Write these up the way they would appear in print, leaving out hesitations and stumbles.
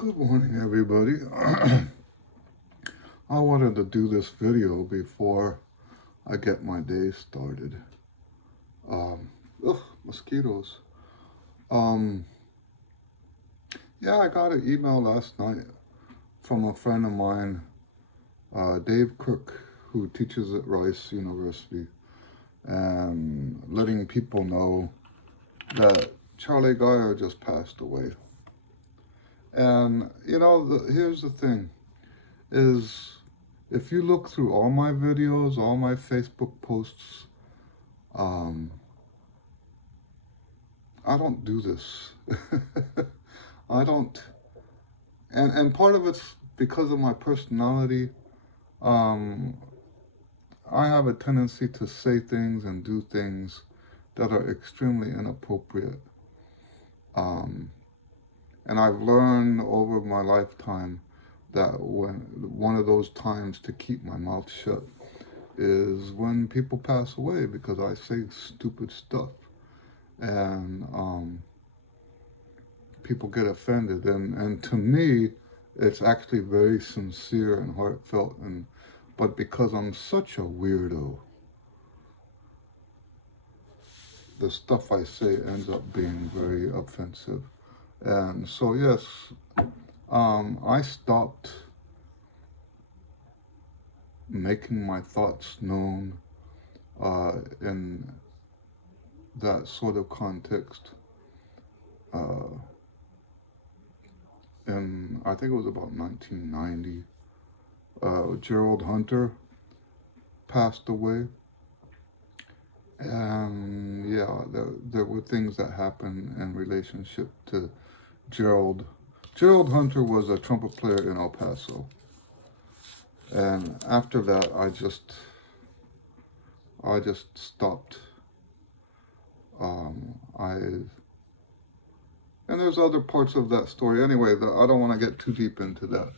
Good morning, everybody. I wanted to do this video before I get my day started. Mosquitoes. Um, yeah, I got an email last night from a friend of mine, Dave Cook, who teaches at Rice University, and letting people know that Charlie Geyer just passed away. And, here's the thing, is if you look through all my videos, all my Facebook posts, I don't do this. I don't, and part of it's because of my personality. I have a tendency to say things and do things that are extremely inappropriate. And I've learned over my lifetime that one of those times to keep my mouth shut is when people pass away, because I say stupid stuff and people get offended, and to me it's actually very sincere and heartfelt, but because I'm such a weirdo, the stuff I say ends up being very offensive. And so yes, I stopped making my thoughts known in that sort of context. And I think it was about 1990. Gerald Hunter passed away. And yeah, there were things that happened in relationship to Gerald. Gerald Hunter was a trumpet player in El Paso. And after that, I just stopped. And there's other parts of that story. Anyway, I don't want to get too deep into that.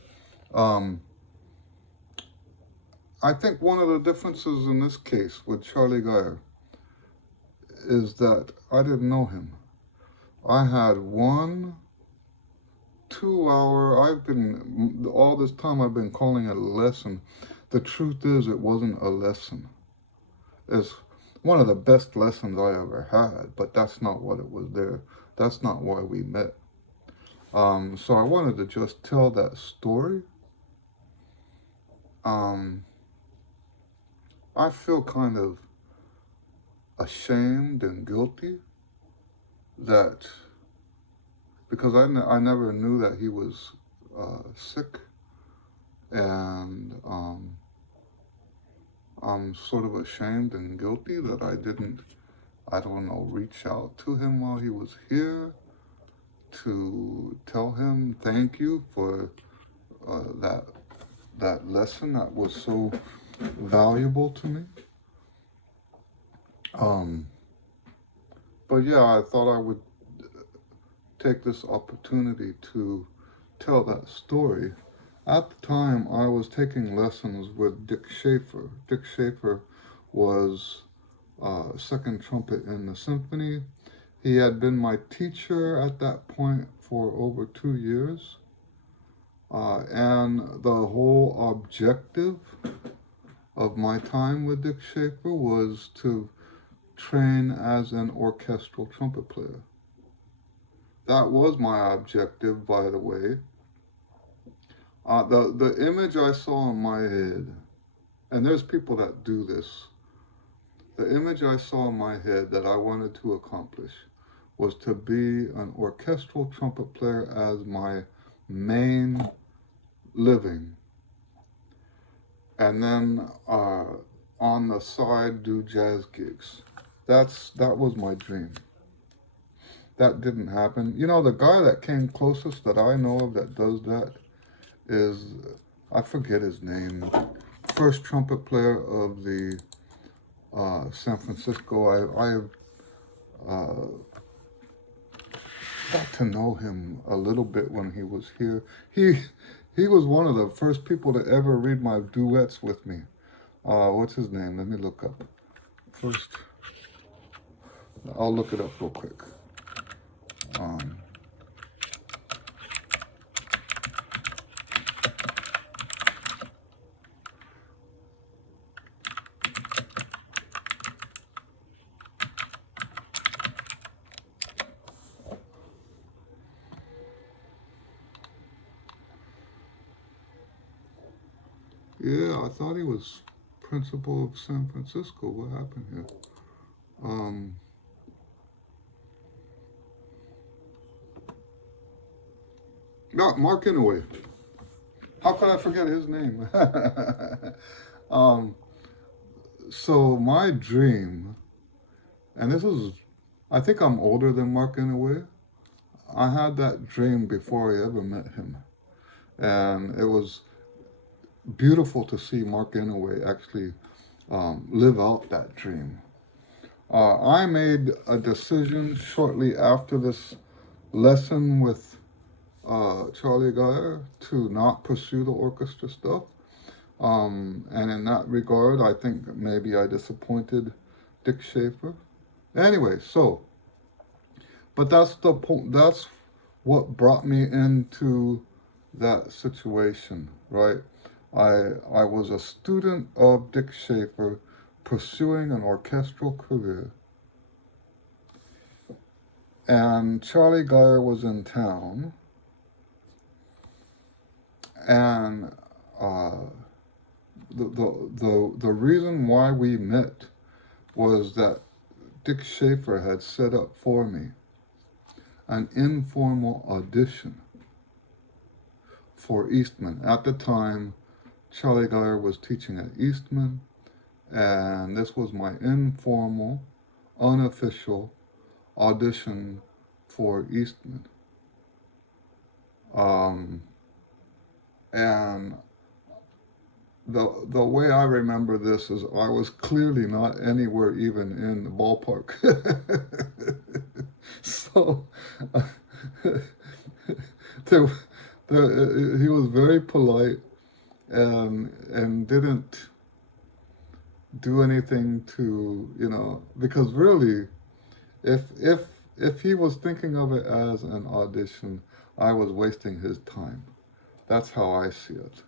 I think one of the differences in this case with Charlie Geyer is that I didn't know him. I had 1 2 hour, all this time I've been calling it a lesson. The truth is, it wasn't a lesson. It's one of the best lessons I ever had, but that's not what it was there. That's not why we met. So I wanted to just tell that story. I feel kind of ashamed and guilty that, because I never knew that he was sick, and I'm sort of ashamed and guilty that I didn't, reach out to him while he was here to tell him thank you for that lesson that was so valuable to me. But yeah, I thought I would take this opportunity to tell that story. At the time, I was taking lessons with Dick Schaefer. Dick Schaefer was second trumpet in the symphony. He had been my teacher at that point for over 2 years. And the whole objective of my time with Dick Schaefer was to train as an orchestral trumpet player. That was my objective, by the way. The image I saw in my head, and there's people that do this, the image I saw in my head that I wanted to accomplish was to be an orchestral trumpet player as my main living, and then on the side do jazz gigs. That was my dream. That didn't happen. The guy that came closest that I know of that does that is, I forget his name, first trumpet player of the San Francisco. I got to know him a little bit when he was here. He was one of the first people to ever read my duets with me. What's his name? Let me look up. First, I'll look it up real quick. Yeah, I thought he was principal of San Francisco. What happened here? Um, Not Mark Inouye. How could I forget his name? um, so my dream, and this is, I think I'm older than Mark Inouye. I had that dream before I ever met him, and it was beautiful to see Mark Inouye actually live out that dream. I made a decision shortly after this lesson with Charlie Geyer to not pursue the orchestra stuff. And in that regard, I think maybe I disappointed Dick Schaefer. Anyway, so, but that's the point. That's what brought me into that situation, right? I was a student of Dick Schaefer, pursuing an orchestral career, and Charlie Geyer was in town, and uh, the reason why we met was that Dick Schaefer had set up for me an informal audition for Eastman. At the time, Charlie Geyer was teaching at Eastman, and this was my informal, unofficial audition for Eastman. Um, and the way I remember this is I was clearly not anywhere even in the ballpark. So there, he was very polite and didn't do anything to, because really, if if if he was thinking of it as an audition, I was wasting his time. That's how I see it.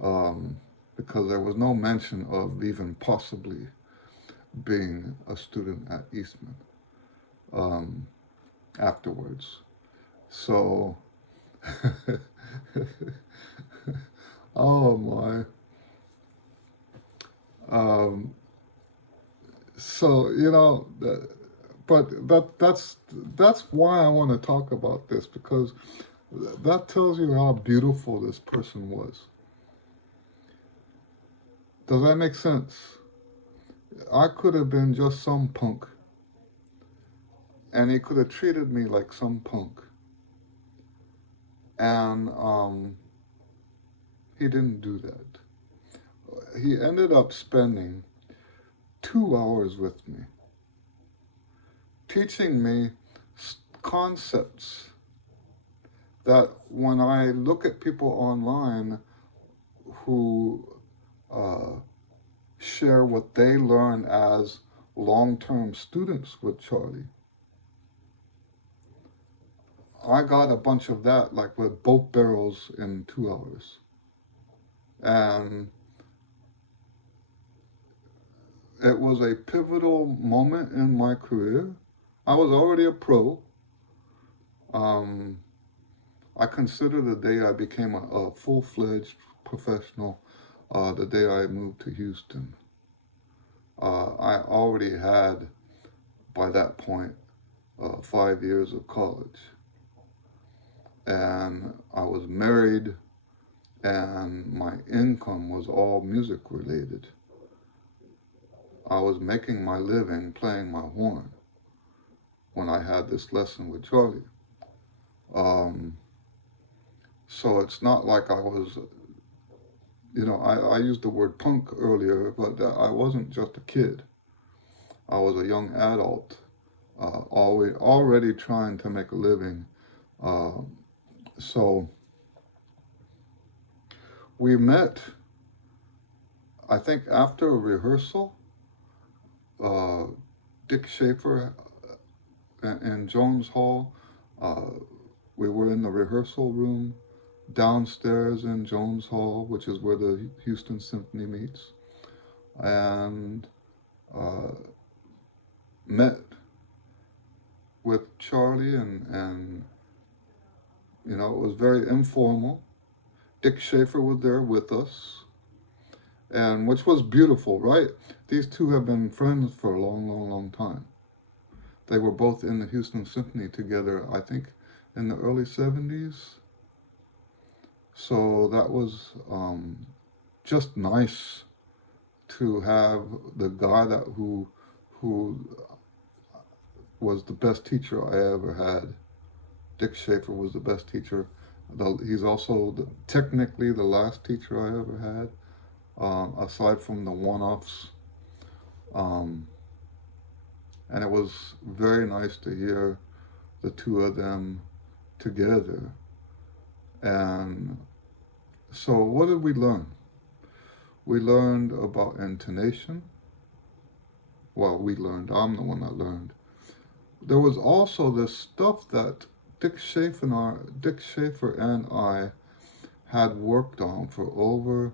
Um, because there was no mention of even possibly being a student at Eastman um, afterwards. So, oh my. Um, so but that's why I want to talk about this, because that tells you how beautiful this person was. Does that make sense? I could have been just some punk, and he could have treated me like some punk, and he didn't do that. He ended up spending 2 hours with me, teaching me concepts that when I look at people online who uh, share what they learn as long-term students with Charlie, I got a bunch of that, like with both barrels in 2 hours. And it was a pivotal moment in my career. I was already a pro. Um, I consider the day I became a full-fledged professional the day I moved to Houston. I already had, by that point, 5 years of college. And I was married, and my income was all music related. I was making my living playing my horn when I had this lesson with Charlie. Um, so it's not like I was, I used the word punk earlier, but I wasn't just a kid. I was a young adult, already trying to make a living. Uh, so we met, I think, after a rehearsal. Uh, Dick Schaefer in Jones Hall. Uh, we were in the rehearsal room downstairs in Jones Hall, which is where the Houston Symphony meets, and uh, met with Charlie, and it was very informal. Dick Schaefer was there with us. and which was beautiful, right? These two have been friends for a long, long, long time. They were both in the Houston Symphony together, I think, in the early 70s. So that was just nice to have the guy who was the best teacher I ever had. Dick Schaefer was the best teacher. He's also technically the last teacher I ever had, aside from the one-offs. Um, and it was very nice to hear the two of them together. And so, what did we learn? We learned about intonation. Well, I'm the one that learned. There was also this stuff that Dick Schaefer and I had worked on for over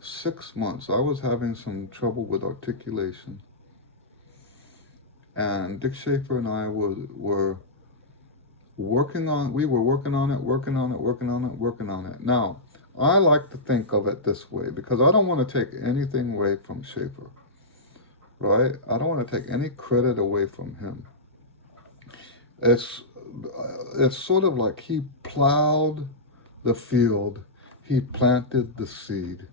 6 months. I was having some trouble with articulation. And Dick Schaefer and I were working on it. Now, I like to think of it this way because I don't want to take anything away from Schaefer, right? I don't want to take any credit away from him. It's sort of like he plowed the field, he planted the seed.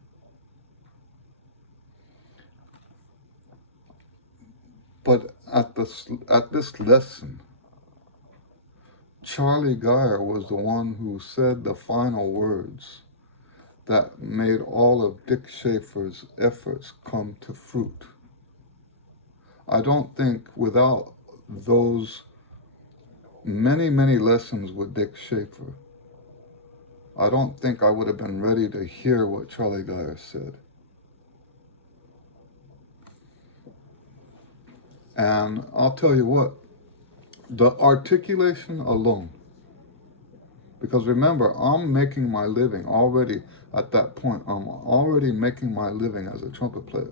But at this lesson, Charlie Geyer was the one who said the final words that made all of Dick Schaefer's efforts come to fruit. I don't think without those many, many lessons with Dick Schaefer, I don't think I would have been ready to hear what Charlie Geyer said. And I'll tell you what, the articulation alone, because remember, I'm making my living already at that point. I'm already making my living as a trumpet player.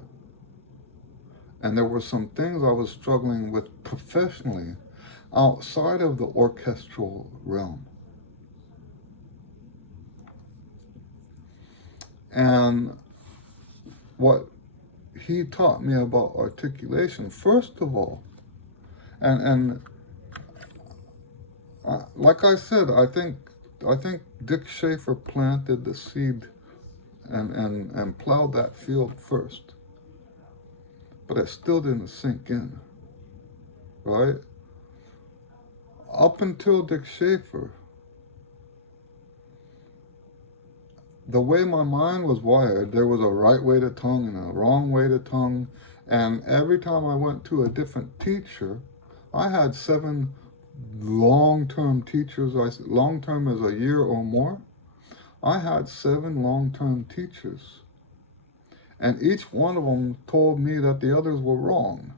And there were some things I was struggling with professionally outside of the orchestral realm. And what he taught me about articulation, first of all, and like I said, I think Dick Schaefer planted the seed and plowed that field first. But it still didn't sink in, right? Up until Dick Schaefer, the way my mind was wired, there was a right way to tongue and a wrong way to tongue. And every time I went to a different teacher, I had 7 long-term teachers. Long-term is a year or more. I had 7 long-term teachers. And each one of them told me that the others were wrong.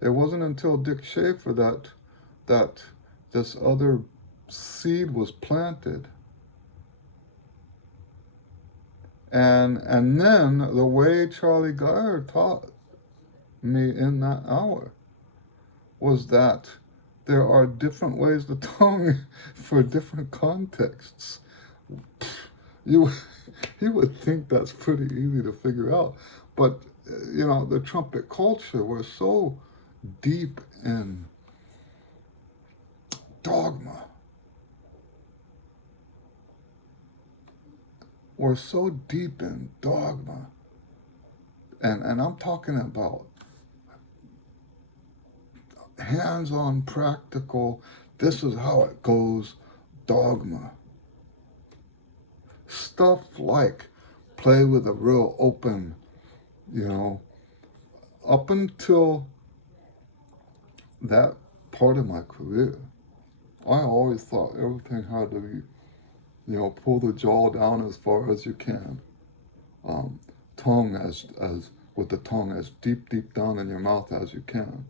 It wasn't until Dick Schaefer that this other seed was planted. And then the way Charlie Geyer taught me in that hour was that there are different ways to tongue for different contexts. You would think that's pretty easy to figure out, but the trumpet culture, we're so deep in dogma. We're so deep in dogma. And I'm talking about hands-on practical, this is how it goes, dogma. Stuff like play with a real open, up until that part of my career, I always thought everything had to be, pull the jaw down as far as you can. Tongue as with the tongue as deep down in your mouth as you can.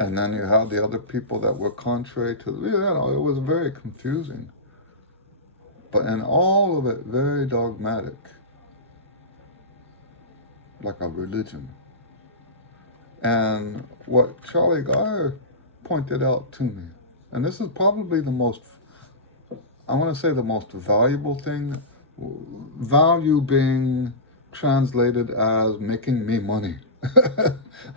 And then you have the other people that were contrary to, it was very confusing. But in all of it, very dogmatic, like a religion. And what Charlie Geyer pointed out to me And this is probably the most, I want to say the most valuable thing, value being translated as making me money.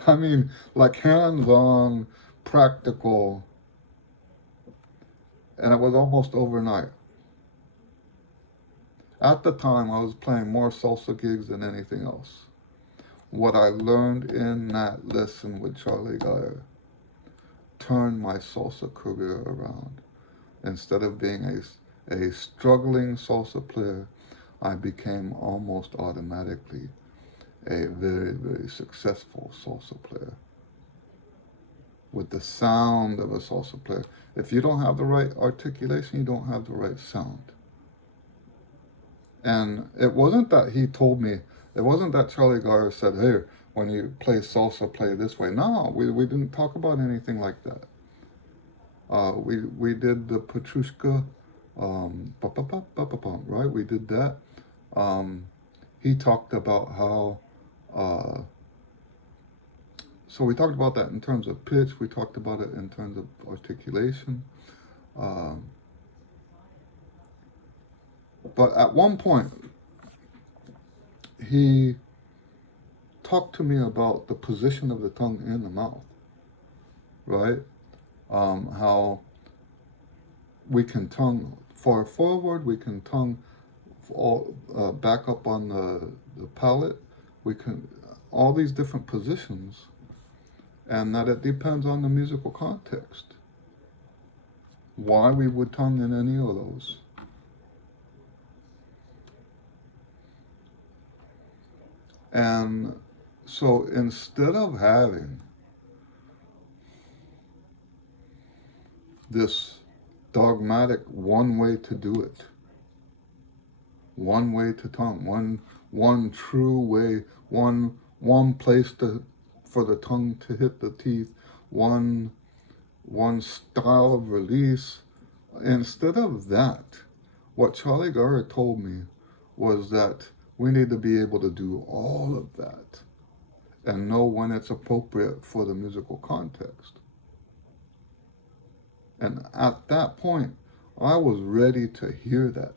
I mean, like hands-on, practical, and it was almost overnight. At the time, I was playing more salsa gigs than anything else. What I learned in that lesson with Charlie Geyer turned my salsa career around. Instead of being a struggling salsa player, I became almost automatically a very, very successful salsa player with the sound of a salsa player. If you don't have the right articulation, you don't have the right sound. And it wasn't that he told me, it wasn't that Charlie Geyer said, hey, when you play salsa, play this way. No, we didn't talk about anything like that. We did the Petrushka, right? We did that. He talked about how, so we talked about that in terms of pitch. We talked about it in terms of articulation. But at one point, he talked to me about the position of the tongue in the mouth, right? How we can tongue far forward, we can tongue all, back up on the palate, we can, all these different positions, and that it depends on the musical context. Why we would tongue in any of those. And so instead of having this dogmatic one way to do it, one way to tongue, one true way, one place for the tongue to hit the teeth, one style of release. Instead of that, what Charlie Geyer told me was that we need to be able to do all of that and know when it's appropriate for the musical context. And at that point, I was ready to hear that.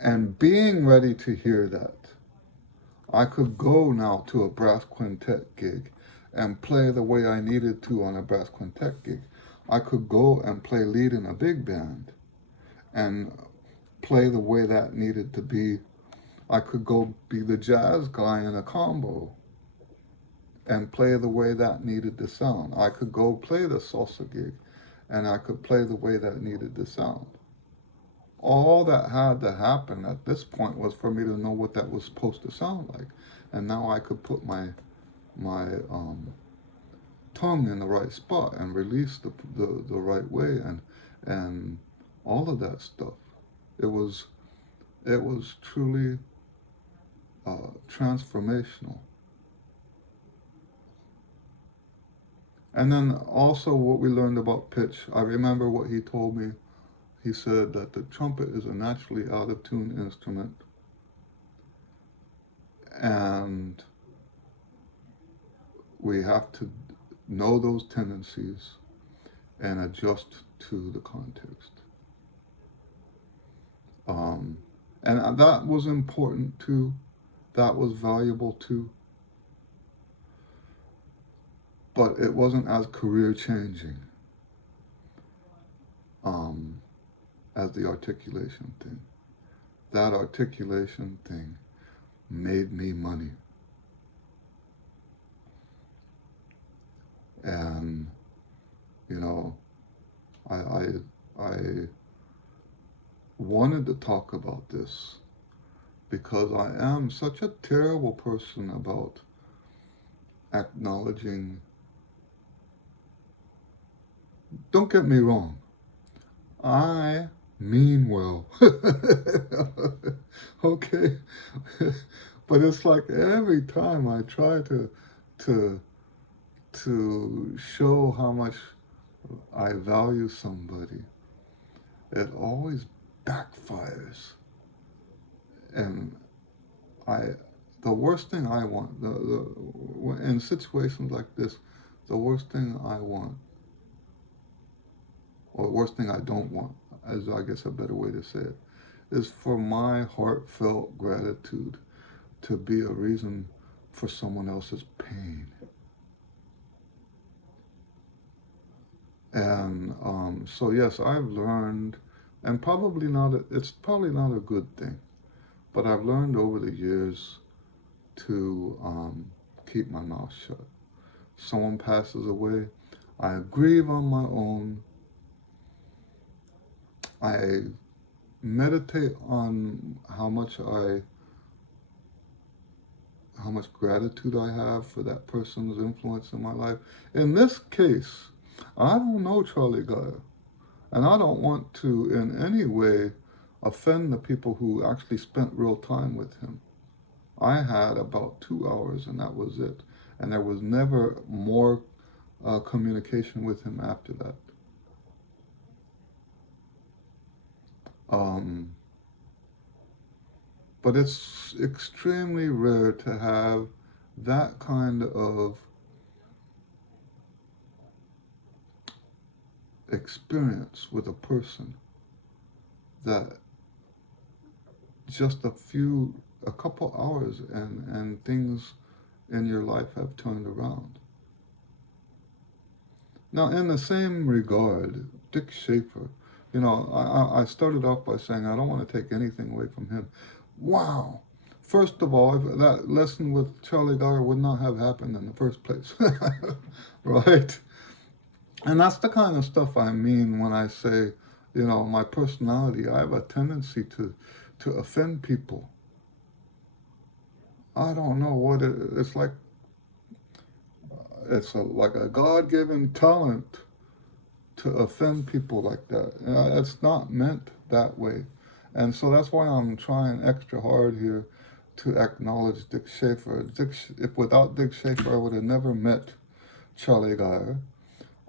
And being ready to hear that, I could go now to a brass quintet gig and play the way I needed to on a brass quintet gig. I could go and play lead in a big band and play the way that needed to be. I could go be the jazz guy in a combo and play the way that needed to sound. I could go play the salsa gig and I could play the way that needed to sound. All that had to happen at this point was for me to know what that was supposed to sound like. And now I could put my tongue in the right spot and release the right way and all of that stuff. It was truly transformational. And then also what we learned about pitch. I remember what he told me. He said that the trumpet is a naturally out of tune instrument, and we have to know those tendencies and adjust to the context. And that was important too. That was valuable too. But it wasn't as career changing as the articulation thing. That articulation thing made me money. And, you know, I wanted to talk about this because I am such a terrible person about acknowledging. Don't get me wrong, I mean well. Okay? But it's like every time I try to show how much I value somebody, it always backfires. And the worst thing I want, in situations like this, the worst thing I want, or the worst thing I don't want, as I guess a better way to say it, is for my heartfelt gratitude to be a reason for someone else's pain. And so yes, I've learned, and it's probably not a good thing, but I've learned over the years to keep my mouth shut. Someone passes away, I grieve on my own. I meditate on how much gratitude I have for that person's influence in my life. In this case, I don't know Charlie Geyer, and I don't want to in any way offend the people who actually spent real time with him. I had about 2 hours, and that was it. And there was never more communication with him after that. But it's extremely rare to have that kind of experience with a person that just a couple hours and things in your life have turned around. Now, in the same regard, Dick Schaefer, I started off by saying I don't want to take anything away from him. Wow. First of all, that lesson with Charlie Geyer would not have happened in the first place. Right? And that's the kind of stuff I mean when I say, my personality, I have a tendency to offend people. I don't know what it's like. It's like a God-given talent to offend people like that. It's not meant that way. And so that's why I'm trying extra hard here to acknowledge Dick Schaefer. If without Dick Schaefer, I would have never met Charlie Geyer.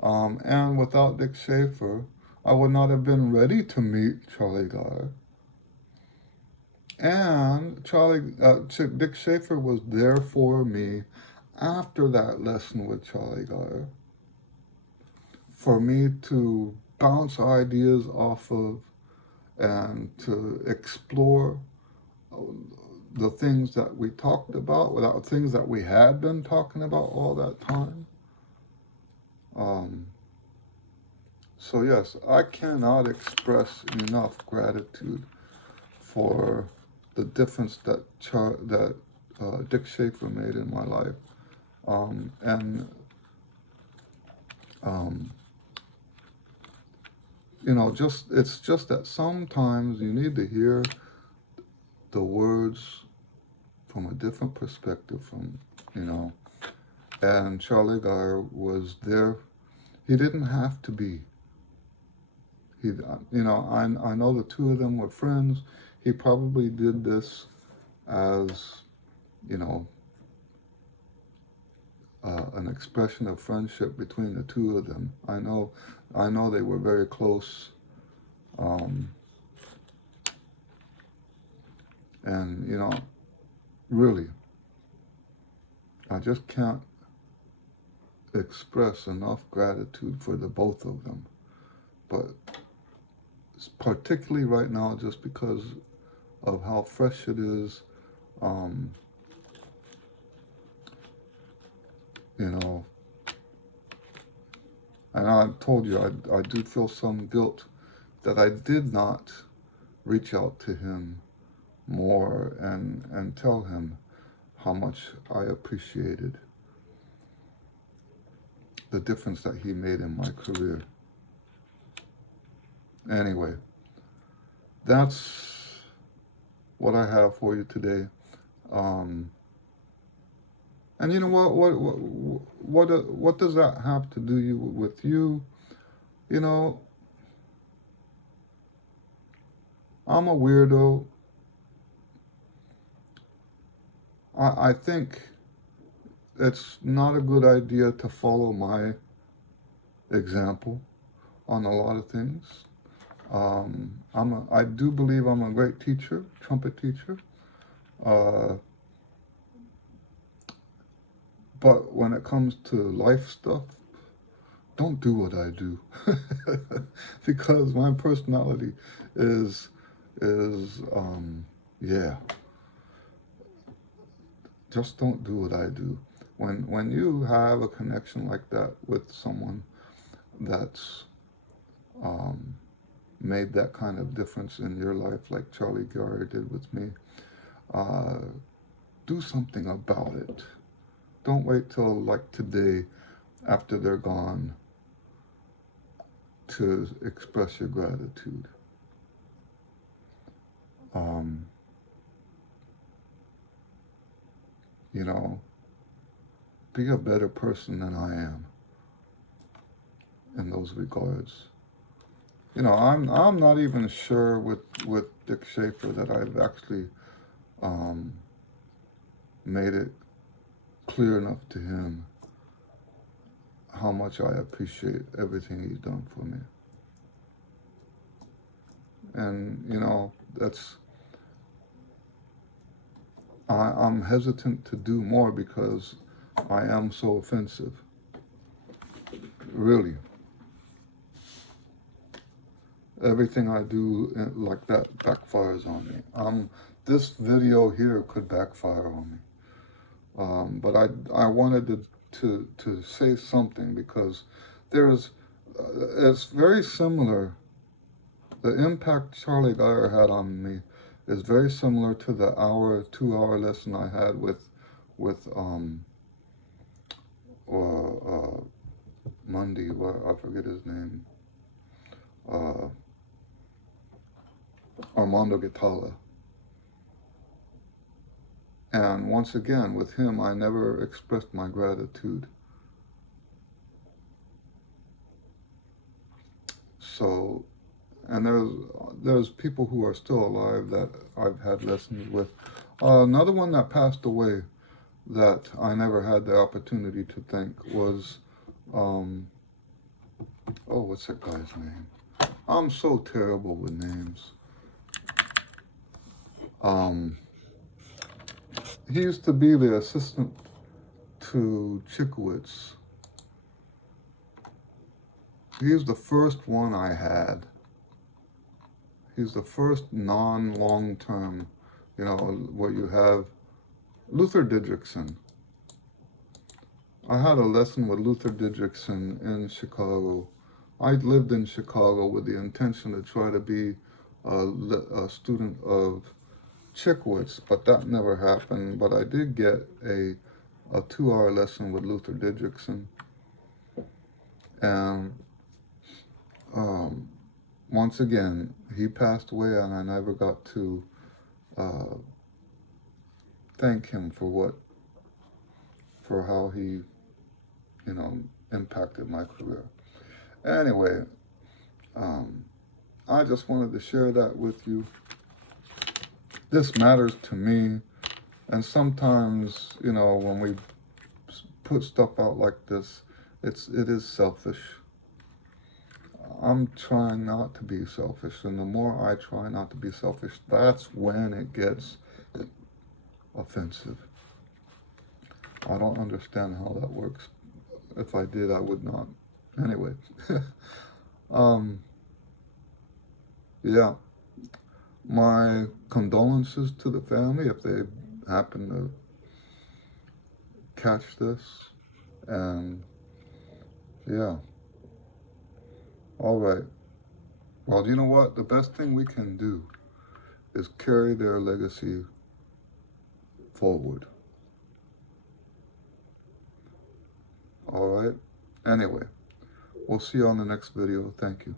And without Dick Schaefer, I would not have been ready to meet Charlie Geyer. And Dick Schaefer was there for me after that lesson with Charlie Geyer, for me to bounce ideas off of and to explore the things that we talked about, without things that we had been talking about all that time. So yes, I cannot express enough gratitude for the difference that Dick Schaefer made in my life. It's just that sometimes you need to hear the words from a different perspective and Charlie Geyer was there. He didn't have to be. I know the two of them were friends. He probably did this as, an expression of friendship between the two of them. I know they were very close. And, really, I just can't express enough gratitude for the both of them. But particularly right now, just because of how fresh it is, and I told you, I do feel some guilt that I did not reach out to him more and tell him how much I appreciated the difference that he made in my career. Anyway, that's what I have for you today. And you know what does that have to do with you? I'm a weirdo. I think it's not a good idea to follow my example on a lot of things. I do believe I'm a great teacher, trumpet teacher. But when it comes to life stuff, don't do what I do. Because my personality is, yeah, just don't do what I do. When you have a connection like that with someone that's made that kind of difference in your life, like Charlie Geyer did with me, uh, do something about it. Don't wait till like today, after they're gone, to express your gratitude. Um, you know, be a better person than I am in those regards. You know, I'm not even sure with Dick Schaefer that I've actually um, made it clear enough to him how much I appreciate everything he's done for me. And you know, I'm hesitant to do more because I am so offensive. Really, everything I do like that backfires on me. This video here could backfire on me. But I wanted to say something because there's it's very similar. The impact Charlie Geyer had on me is very similar to the 2 hour lesson I had with Monday. What, I forget his name. Armando Guitarra. And once again, with him, I never expressed my gratitude. So, and there's people who are still alive that I've had lessons with. Another one that passed away that I never had the opportunity to thank was, what's that guy's name? I'm so terrible with names. He used to be the assistant to Chikowitz. He's the first one I had. He's the first non-long-term, you know, where you have Luther Didrikson. I had a lesson with Luther Didrikson in Chicago. I lived in Chicago with the intention to try to be a student of Chikowitz, but that never happened. But I did get a 2 hour lesson with Luther Didrikson. And once again, he passed away, and I never got to thank him for how he, you know, impacted my career. Anyway, I just wanted to share that with you. This matters to me, and sometimes, you know, when we put stuff out like this, it is selfish. I'm trying not to be selfish, and the more I try not to be selfish, that's when it gets offensive. I don't understand how that works. If I did, I would not. Anyway, yeah, my condolences to the family if they happen to catch this, and yeah. All right. Well, you know what? The best thing we can do is carry their legacy forward. All right? Anyway, we'll see you on the next video. Thank you.